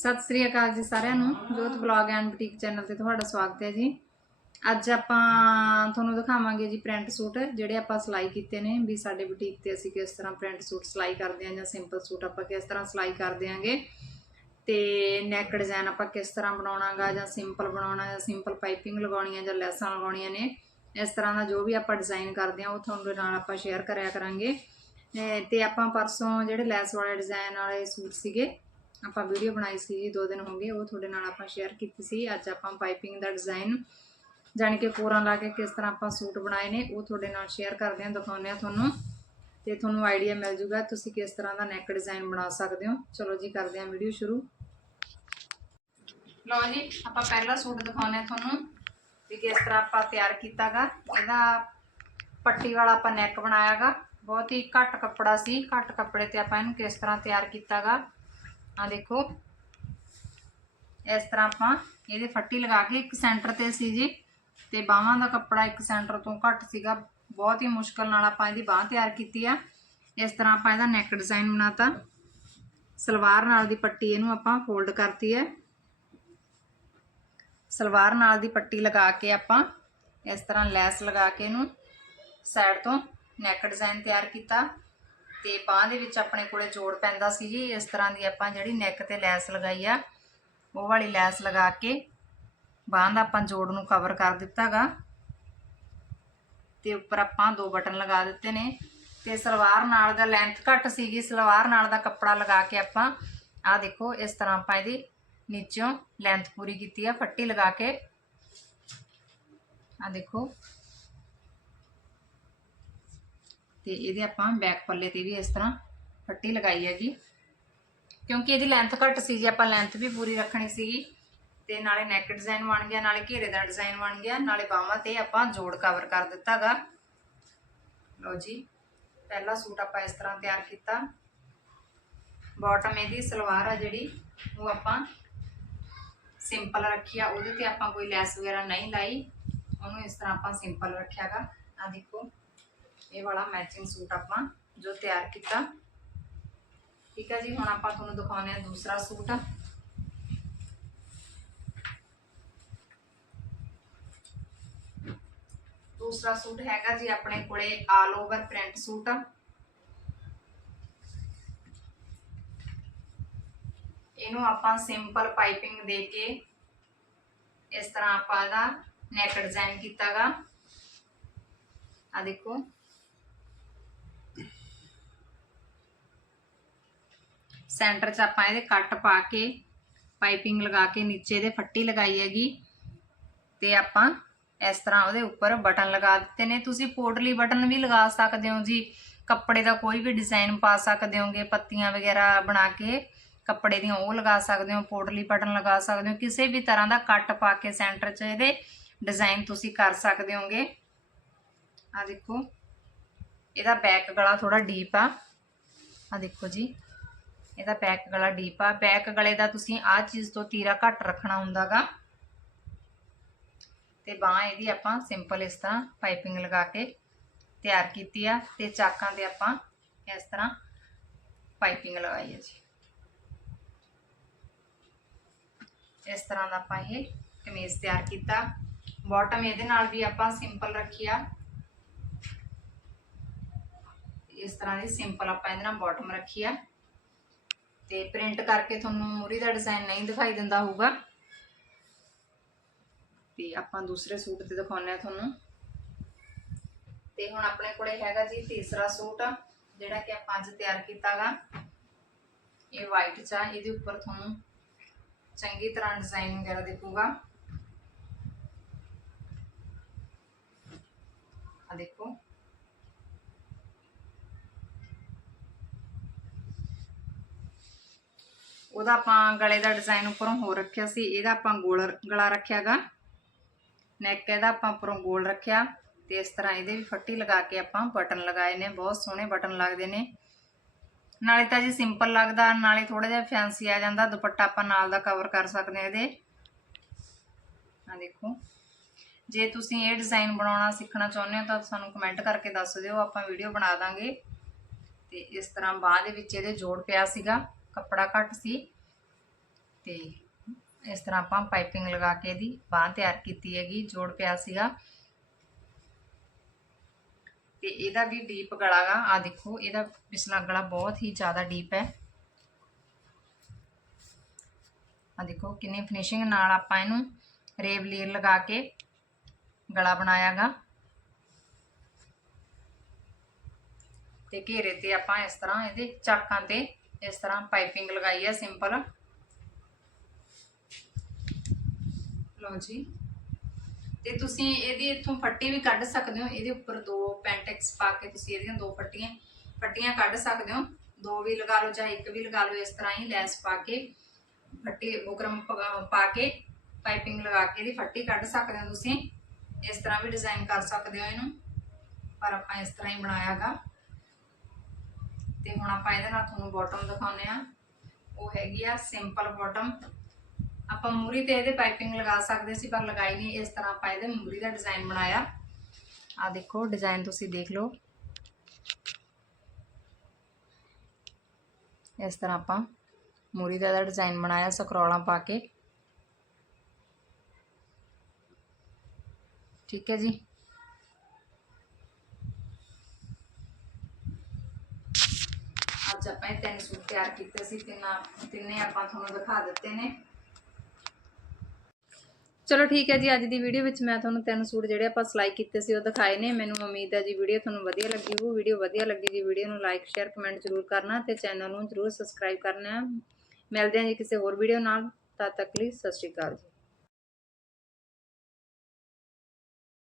ਸਤਿ ਸ੍ਰੀ ਅਕਾਲ ਜੀ ਸਾਰਿਆਂ ਨੂੰ। ਜੋਤ ਬਲੌਗ ਐਂਡ ਬੁਟੀਕ ਚੈਨਲ ਤੇ ਤੁਹਾਡਾ ਸਵਾਗਤ ਹੈ ਜੀ। ਅੱਜ ਆਪਾਂ ਤੁਹਾਨੂੰ ਦਿਖਾਵਾਂਗੇ ਜੀ ਪ੍ਰਿੰਟ ਸੂਟ ਜਿਹੜੇ ਆਪਾਂ ਸਿਲਾਈ ਕੀਤੇ ਨੇ ਵੀ ਸਾਡੇ ਬੁਟੀਕ ਤੇ ਅਸੀਂ ਕਿਸ ਤਰ੍ਹਾਂ ਪ੍ਰਿੰਟ ਸੂਟ ਸਿਲਾਈ ਕਰਦੇ ਹਾਂ ਜਾਂ ਸਿੰਪਲ ਸੂਟ ਆਪਾਂ ਕਿਸ ਤਰ੍ਹਾਂ ਸਿਲਾਈ ਕਰਦੇ ਆਂਗੇ ਤੇ ਨੈਕ ਡਿਜ਼ਾਈਨ ਆਪਾਂ ਕਿਸ ਤਰ੍ਹਾਂ ਬਣਾਉਣਾਗਾ ਜਾਂ ਸਿੰਪਲ ਬਣਾਉਣਾ, ਜਾਂ ਸਿੰਪਲ ਪਾਈਪਿੰਗ ਲਗਾਉਣੀ ਆ ਜਾਂ ਲੈਸਾਂ ਲਗਾਉਣੀਆਂ ਨੇ। ਇਸ ਤਰ੍ਹਾਂ ਦਾ ਜੋ ਵੀ ਆਪਾਂ ਡਿਜ਼ਾਈਨ ਕਰਦੇ ਹਾਂ, ਉਹ ਤੁਹਾਨੂੰ ਨਾਲ ਆਪਾਂ ਸ਼ੇਅਰ ਕਰਿਆ ਕਰਾਂਗੇ। ਅਹ ਤੇ ਆਪਾਂ ਪਰਸੋਂ ਜਿਹੜੇ ਲੈਸ ਵਾਲੇ ਡਿਜ਼ਾਈਨ ਵਾਲੇ ਸੂਟ ਸੀਗੇ ਆਪਾਂ ਵੀਡੀਓ ਬਣਾਈ ਸੀ ਜੀ ਦੋ ਦਿਨ ਹੋ ਗਏ, ਉਹ ਤੁਹਾਡੇ ਨਾਲ ਆਪਾਂ ਸ਼ੇਅਰ ਕੀਤੀ ਸੀ। ਅੱਜ ਆਪਾਂ ਪਾਈਪਿੰਗ ਦਾ ਡਿਜ਼ਾਈਨ ਜਾਣੀ ਕਿ ਕੋਰਾਂ ਲਾ ਕੇ ਕਿਸ ਤਰ੍ਹਾਂ ਆਪਾਂ ਸੂਟ ਬਣਾਏ ਨੇ, ਉਹ ਤੁਹਾਡੇ ਨਾਲ ਸ਼ੇਅਰ ਕਰਦੇ ਹਾਂ, ਦਿਖਾਉਂਦੇ ਹਾਂ ਤੁਹਾਨੂੰ। ਤੇ ਤੁਹਾਨੂੰ ਆਈਡੀਆ ਮਿਲ ਜੂਗਾ, ਤੁਸੀਂ ਕਿਸ ਤਰ੍ਹਾਂ ਦਾ ਨੈਕ ਡਿਜ਼ਾਈਨ ਬਣਾ ਸਕਦੇ ਹੋ। ਚਲੋ ਜੀ, ਕਰਦੇ ਹਾਂ ਵੀਡੀਓ ਸ਼ੁਰੂ। ਲਓ ਜੀ, ਆਪਾਂ ਪਹਿਲਾ ਸੂਟ ਦਿਖਾਉਂਦੇ ਹਾਂ ਤੁਹਾਨੂੰ, ਵੀ ਕਿਸ ਤਰ੍ਹਾਂ ਆਪਾਂ ਤਿਆਰ ਕੀਤਾਗਾ। ਇਹਦਾ ਪੱਟੀ ਵਾਲਾ ਆਪਾਂ ਨੈਕ ਬਣਾਇਆਗਾ। ਬਹੁਤ ਹੀ ਘੱਟ ਕੱਪੜਾ ਸੀ, ਘੱਟ ਕੱਪੜੇ ਤੇ ਆਪਾਂ ਇਹਨੂੰ ਕਿਸ ਤਰ੍ਹਾਂ ਤਿਆਰ ਕੀਤਾਗਾ। ਆ ਦੇਖੋ। ਇਸ ਤਰ੍ਹਾਂ ਆਪਾਂ ਇਹਦੇ ਫੱਟੀ ਲਗਾ ਕੇ ਇੱਕ ਸੈਂਟਰ ਤੇ ਸੀ ਜੀ। ਤੇ ਬਾਹਾਂ ਦਾ ਕੱਪੜਾ ਇੱਕ ਸੈਂਟਰ ਤੋਂ ਘੱਟ ਸੀਗਾ। ਬਹੁਤ ਹੀ ਮੁਸ਼ਕਲ ਨਾਲ ਆਪਾਂ ਇਹਦੀ ਬਾਹ ਤਿਆਰ ਕੀਤੀ ਆ। ਇਸ ਤਰ੍ਹਾਂ ਆਪਾਂ ਇਹਦਾ ਨੈਕ ਡਿਜ਼ਾਈਨ ਬਣਾਤਾ। ਸਲਵਾਰ ਨਾਲ ਦੀ ਪੱਟੀ ਇਹਨੂੰ ਆਪਾਂ ਫੋਲਡ ਕਰਤੀ ਹੈ। ਸਲਵਾਰ ਨਾਲ ਦੀ ਪੱਟੀ ਲਗਾ ਕੇ ਆਪਾਂ ਇਸ ਤਰ੍ਹਾਂ ਲੈਸ ਲਗਾ ਕੇ ਇਹਨੂੰ ਸਾਈਡ ਤੋਂ ਨੈਕ ਡਿਜ਼ਾਈਨ ਤਿਆਰ ਕੀਤਾ। ਤੇ ਬਾਹ ਦੇ ਵਿੱਚ ਆਪਣੇ ਕੋਲੇ ਜੋੜ ਪੈਂਦਾ ਸੀ ਜੀ, ਇਸ ਤਰ੍ਹਾਂ ਦੀ ਆਪਾਂ ਜਿਹੜੀ ਨੈਕ ਤੇ ਲੈਸ ਲਗਾਈ ਆ, ਉਹ ਵਾਲੀ ਲੈਸ ਲਗਾ ਕੇ ਬਾਹ ਦਾ ਆਪਾਂ ਜੋੜ ਨੂੰ ਕਵਰ ਕਰ ਦਿੱਤਾਗਾ ਤੇ ਉੱਪਰ ਆਪਾਂ ਦੋ ਬਟਨ ਲਗਾ ਦਿੱਤੇ ਨੇ। ਤੇ ਸਲਵਾਰ ਨਾਲ ਦਾ ਲੈਂਥ ਘੱਟ ਸੀਗੀ, ਸਲਵਾਰ ਨਾਲ ਦਾ ਕੱਪੜਾ ਲਗਾ ਕੇ ਆਪਾਂ ਆਹ ਦੇਖੋ, ਇਸ ਤਰ੍ਹਾਂ ਆਪਾਂ ਇਹਦੀ ਨੀਚੋਂ ਲੈਂਥ ਪੂਰੀ ਕੀਤੀ ਆ, ਫੱਟੀ ਲਗਾ ਕੇ। ਆਹ ਦੇਖੋ ਤੇ ਇਹਦੇ ਆਪਾਂ ਬੈਕ ਪੱਲੇ ਤੇ ਵੀ ਇਸ ਤਰ੍ਹਾਂ ਫੱਟੀ ਲਗਾਈ ਹੈਗੀ। ਕਿਉਂਕਿ ਇਹਦੀ ਲੈਂਥ ਘੱਟ ਸੀ ਜੀ ਆਪਾਂ ਲੈਂਥ ਵੀ ਪੂਰੀ ਰੱਖਣੀ ਸੀਗੀ। ਤੇ ਨਾਲੇ ਨੈਕ ਡਿਜ਼ਾਈਨ ਬਣ ਗਿਆ, ਨਾਲੇ ਘੇਰੇ ਦਾ ਡਿਜ਼ਾਈਨ ਬਣ ਗਿਆ, ਨਾਲੇ ਬਾਹਾਂ ਤੇ ਆਪਾਂ ਜੋੜ ਕਵਰ ਕਰ ਦਿੱਤਾਗਾ। ਲਓ ਜੀ, ਪਹਿਲਾ ਸੂਟ ਆਪਾਂ ਇਸ ਤਰ੍ਹਾਂ ਤਿਆਰ ਕੀਤਾ। ਬਾਟਮ ਇਹਦੀ ਸਲਵਾਰ ਆ ਜਿਹੜੀ, ਉਹ ਆਪਾਂ ਸਿੰਪਲ ਰੱਖੀ ਆ, ਉਹਦੇ ਤੇ ਆਪਾਂ ਕੋਈ ਲੈਸ ਵਗੈਰਾ ਨਹੀਂ ਲਾਈ। ਉਹਨੂੰ ਇਸ ਤਰ੍ਹਾਂ ਆਪਾਂ ਸਿੰਪਲ ਰੱਖਿਆਗਾ। ਆ ਦੇਖੋ ਇਹ ਵਾਲਾ ਮੈਚਿੰਗ ਸੂਟ ਆਪਾਂ ਜੋ ਤਿਆਰ ਕੀਤਾ। ਠੀਕ ਹੈ ਜੀ, ਹੁਣ ਆਪਾਂ ਤੁਹਾਨੂੰ ਦਿਖਾਉਂਦੇ ਹਾਂ ਦੂਸਰਾ ਸੂਟ ਦੂਸਰਾ ਸੂਟ ਹੈਗਾ ਜੀ ਆਪਣੇ ਕੋਲੇ ਆਲ ਓਵਰ ਪ੍ਰਿੰਟ ਸੂਟ ਇਹਨੂੰ ਆਪਾਂ ਸਿੰਪਲ ਪਾਈਪਿੰਗ ਦੇ ਕੇ ਇਸ ਤਰ੍ਹਾਂ ਆਪਾਂ ਇਹਦਾ ਨੈਕ ਡਿਜ਼ਾਈਨ ਕੀਤਾਗਾ। ਆ ਦੇਖੋ। ਸੈਂਟਰ 'ਚ ਆਪਾਂ ਇਹਦੇ ਕੱਟ ਪਾ ਕੇ, ਪਾਈਪਿੰਗ ਲਗਾ ਕੇ ਨੀਚੇ ਦੇ ਫੱਟੀ ਲਗਾਈ ਹੈਗੀ। ਤੇ ਆਪਾਂ ਇਸ ਤਰ੍ਹਾਂ ਉਹਦੇ ਉੱਪਰ ਬਟਨ ਲਗਾ ਦਿੱਤੇ ਨੇ। ਤੁਸੀਂ ਪੋਟਲੀ ਬਟਨ ਵੀ ਲਗਾ ਸਕਦੇ ਹੋ ਜੀ। ਕੱਪੜੇ ਦਾ ਕੋਈ ਵੀ ਡਿਜ਼ਾਈਨ ਪਾ ਸਕਦੇ ਹੋਗੇ, ਪੱਤੀਆਂ ਵਗੈਰਾ ਬਣਾ ਕੇ ਕੱਪੜੇ ਦੀਆਂ ਉਹ ਲਗਾ ਸਕਦੇ ਹੋ, ਪੋਟਲੀ ਬਟਨ ਲਗਾ ਸਕਦੇ ਹੋ। ਕਿਸੇ ਵੀ ਤਰ੍ਹਾਂ ਦਾ ਕੱਟ ਪਾ ਕੇ ਸੈਂਟਰ 'ਚ ਇਹਦੇ ਡਿਜ਼ਾਈਨ ਤੁਸੀਂ ਕਰ ਸਕਦੇ ਹੋਗੇ। ਆ ਦੇਖੋ, ਇਹਦਾ ਬੈਕ ਗਲਾ ਥੋੜਾ ਡੀਪ ਆ। ਆ ਦੇਖੋ ਜੀ। ਇਹਦਾ ਬੈਕ ਗਲਾ ਡੀਪ ਆ। ਬੈਕ ਗਲੇ ਦਾ ਤੁਸੀਂ ਆਹ ਚੀਜ਼ ਤੋਂ ਤੀਰਾ ਘੱਟ ਰੱਖਣਾ ਹੁੰਦਾਗਾ। ਤੇ ਬਾਹ ਇਹਦੀ ਆਪਾਂ ਸਿੰਪਲ ਇਸ ਤਰ੍ਹਾਂ ਪਾਈਪਿੰਗ ਲਗਾ ਕੇ ਤਿਆਰ ਕੀਤੀ ਆ ਤੇ ਚਾਕਾਂ ਤੇ ਆਪਾਂ ਇਸ ਤਰ੍ਹਾਂ ਪਾਈਪਿੰਗ ਲਗਾਈ ਹੈ ਜੀ। ਇਸ ਤਰ੍ਹਾਂ ਦਾ ਆਪਾਂ ਇਹ ਕਮੀਜ਼ ਤਿਆਰ ਕੀਤਾ। ਬਾਟਮ ਇਹਦੇ ਨਾਲ ਵੀ ਆਪਾਂ ਸਿੰਪਲ ਰੱਖਿਆ ਇਸ ਤਰ੍ਹਾਂ ਦੀ ਸਿੰਪਲ ਆਪਾਂ ਇਹਦੇ ਨਾਲ ਬਾਟਮ ਰੱਖੀ ਆ। ਤੇ ਪ੍ਰਿੰਟ ਕਰਕੇ ਤੁਹਾਨੂੰ ਮੂਰੀ ਦਾ ਡਿਜ਼ਾਈਨ ਨਹੀਂ ਦਿਖਾਈ ਦਿੰਦਾ ਹੋਊਗਾ। ਤੇ ਆਪਾਂ ਦੂਸਰੇ ਸੂਟ ਤੇ ਦਿਖਾਉਂਦੇ ਆ ਤੁਹਾਨੂੰ। ਤੇ ਹੁਣ ਆਪਣੇ ਕੋਲੇ ਹੈਗਾ ਜੀ ਤੀਸਰਾ ਸੂਟ, ਜਿਹੜਾ ਕਿ ਆਪਾਂ ਅੱਜ ਤਿਆਰ ਕੀਤਾਗਾ। ਇਹ ਵਾਈਟ ਚ ਆ, ਇਹਦੇ ਉੱਪਰ ਤੁਹਾਨੂੰ ਚੰਗੀ ਤਰ੍ਹਾਂ ਡਿਜ਼ਾਈਨ ਵਗੈਰਾ ਦਿਖੂਗਾ। ਆ ਦੇਖੋ। ਉਹਦਾ ਆਪਾਂ ਗਲੇ ਦਾ ਡਿਜ਼ਾਈਨ ਉੱਪਰੋਂ ਹੋਰ ਰੱਖਿਆ ਸੀ, ਇਹਦਾ ਆਪਾਂ ਗੋਲ ਗਲਾ ਰੱਖਿਆਗਾ। ਨੈਕ ਇਹਦਾ ਆਪਾਂ ਉੱਪਰੋਂ ਗੋਲ ਰੱਖਿਆ ਤੇ ਇਸ ਤਰ੍ਹਾਂ ਇਹਦੇ ਵੀ ਫੱਟੀ ਲਗਾ ਕੇ ਆਪਾਂ ਬਟਨ ਲਗਾਏ ਨੇ, ਬਹੁਤ ਸੋਹਣੇ ਬਟਨ ਲੱਗਦੇ ਨੇ। ਨਾਲੇ ਤਾਂ ਜੀ ਸਿੰਪਲ ਲੱਗਦਾ, ਨਾਲੇ ਥੋੜਾ ਜਿਹਾ ਫੈਂਸੀ ਆ ਜਾਂਦਾ, ਦੁਪੱਟਾ ਆਪਾਂ ਨਾਲ ਦਾ ਕਵਰ ਕਰ ਸਕਦੇ ਆ ਇਹਦੇ। ਆ ਦੇਖੋ। ਜੇ ਤੁਸੀਂ ਇਹ ਡਿਜ਼ਾਈਨ ਬਣਾਉਣਾ ਸਿੱਖਣਾ ਚਾਹੁੰਦੇ ਹੋ ਤਾਂ ਸਾਨੂੰ ਕਮੈਂਟ ਕਰਕੇ ਦੱਸ ਦਿਓ, ਆਪਾਂ ਵੀਡੀਓ ਬਣਾ ਦਾਂਗੇ। ਤੇ ਇਸ ਤਰ੍ਹਾਂ ਬਾਅਦ ਦੇ ਵਿੱਚ ਇਹਦੇ ਜੋੜ ਪਿਆ ਸੀਗਾ। ਕੱਪੜਾ ਘੱਟ ਸੀ ਤੇ ਇਸ ਤਰ੍ਹਾਂ ਆਪਾਂ ਪਾਈਪਿੰਗ ਲਗਾ ਕੇ ਇਹਦੀ ਬਾਂਹ ਤਿਆਰ ਕੀਤੀ ਹੈਗੀ, ਜੋੜ ਪਿਆ ਸੀਗਾ। ਤੇ ਇਹਦਾ ਵੀ ਡੀਪ ਗਲਾਗਾ ਆ ਦੇਖੋ, ਇਹਦਾ ਪਿਛਲਾ ਗਲਾ ਬਹੁਤ ਹੀ ਜ਼ਿਆਦਾ ਡੀਪ ਹੈ। ਆ ਦੇਖੋ, ਕਿੰਨੀ ਫਿਨਿਸ਼ਿੰਗ ਨਾਲ ਆਪਾਂ ਇਹਨੂੰ ਰੇਵਲੀਰ ਲਗਾ ਕੇ ਗਲਾ ਬਣਾਇਆਗਾ ਤੇ ਘੇਰੇ ਤੇ ਆਪਾਂ ਇਸ ਤਰ੍ਹਾਂ ਇਹਦੇ ਚਾਕਾਂ ਤੇ ਇਸ ਤਰ੍ਹਾਂ ਪਾਈਪਿੰਗ ਲਗਾਈ ਹੈ ਸਿੰਪਲ ਲਓ ਜੀ। ਤੇ ਤੁਸੀਂ ਇਹਦੀ ਇੱਥੋਂ ਫੱਟੀ ਵੀ ਕੱਢ ਸਕਦੇ ਹੋ। ਇਹਦੇ ਉੱਪਰ ਦੋ ਪੈਂਟੈਕਸ ਪਾ ਕੇ ਤੁਸੀਂ ਇਹਦੀਆਂ ਦੋ ਫੱਟੀਆਂ ਫੱਟੀਆਂ ਕੱਢ ਸਕਦੇ ਹੋ। ਦੋ ਵੀ ਲਗਾ ਲਓ ਜਾਂ ਇੱਕ ਵੀ ਲਗਾ ਲਓ, ਇਸ ਤਰ੍ਹਾਂ ਹੀ ਲੈਸ ਪਾ ਕੇ, ਫੱਟੀ ਬੁਕਰਮ ਪਾ ਕੇ ਪਾਈਪਿੰਗ ਲਗਾ ਕੇ ਇਹਦੀ ਫੱਟੀ ਕੱਢ ਸਕਦੇ ਹੋ ਤੁਸੀਂ। ਇਸ ਤਰ੍ਹਾਂ ਵੀ ਡਿਜ਼ਾਈਨ ਕਰ ਸਕਦੇ ਹੋ ਇਹਨੂੰ। ਪਰ ਆਪਾਂ ਇਸ ਤਰ੍ਹਾਂ ਹੀ ਬਣਾਇਆਗਾ ਤੇ ਹੁਣ ਆਪਾਂ ਇਹਦੇ ਨਾਲ ਤੁਹਾਨੂੰ ਬਾਟਮ ਦਿਖਾਉਂਦੇ ਆ ਉਹ ਹੈਗੀ ਆ ਸਿੰਪਲ ਬਾਟਮ ਆਪਾਂ ਮੂਰੀ ਤੇ ਇਹਦੇ ਪਾਈਪਿੰਗ ਲਗਾ ਸਕਦੇ ਸੀ, ਪਰ ਲਗਾਈ ਨਹੀਂ। ਇਸ ਤਰ੍ਹਾਂ ਆਪਾਂ ਇਹਦੇ ਮੂਰੀ ਦਾ ਡਿਜ਼ਾਈਨ ਬਣਾਇਆ। ਆ ਦੇਖੋ ਡਿਜ਼ਾਈਨ ਤੁਸੀਂ ਦੇਖ ਲਓ। ਇਸ ਤਰ੍ਹਾਂ ਆਪਾਂ ਮੂਰੀ ਦਾ ਇਹਦਾ ਡਿਜ਼ਾਈਨ ਬਣਾਇਆ, ਸਕਰੋਲਾਂ ਪਾ ਕੇ। ਠੀਕ ਹੈ ਜੀ? ਅੱਜ ਆਪਾਂ ਇਹ ਤਿੰਨ ਸੂਟ ਤਿਆਰ ਕੀਤੇ ਸੀ, ਤਿੰਨਾਂ, ਤਿੰਨੇ ਆਪਾਂ ਤੁਹਾਨੂੰ ਦਿਖਾ ਦਿੱਤੇ ਨੇ। ਚਲੋ ਠੀਕ ਹੈ ਜੀ, ਅੱਜ ਦੀ ਵੀਡੀਓ ਵਿੱਚ ਮੈਂ ਤੁਹਾਨੂੰ ਤਿੰਨ ਸੂਟ ਜਿਹੜੇ ਆਪਾਂ ਸਿਲਾਈ ਕੀਤੇ ਸੀ, ਉਹ ਦਿਖਾਏ ਨੇ। ਮੈਨੂੰ ਉਮੀਦ ਹੈ ਜੀ, ਵੀਡੀਓ ਤੁਹਾਨੂੰ ਵਧੀਆ ਲੱਗੀ ਹੋਊ। ਵੀਡੀਓ ਵਧੀਆ ਲੱਗੀ ਜੀ, ਵੀਡੀਓ ਨੂੰ ਲਾਈਕ ਸ਼ੇਅਰ ਕਮੈਂਟ ਜ਼ਰੂਰ ਕਰਨਾ ਤੇ ਚੈਨਲ ਨੂੰ ਜ਼ਰੂਰ ਸਬਸਕ੍ਰਾਈਬ ਕਰਨਾ। ਮਿਲਦੇ ਹਾਂ ਜੀ ਕਿਸੇ ਹੋਰ ਵੀਡੀਓ ਨਾਲ। ਤਦ ਤੱਕ ਲਈ ਸਤਿ ਸ਼੍ਰੀ ਅਕਾਲ ਜੀ।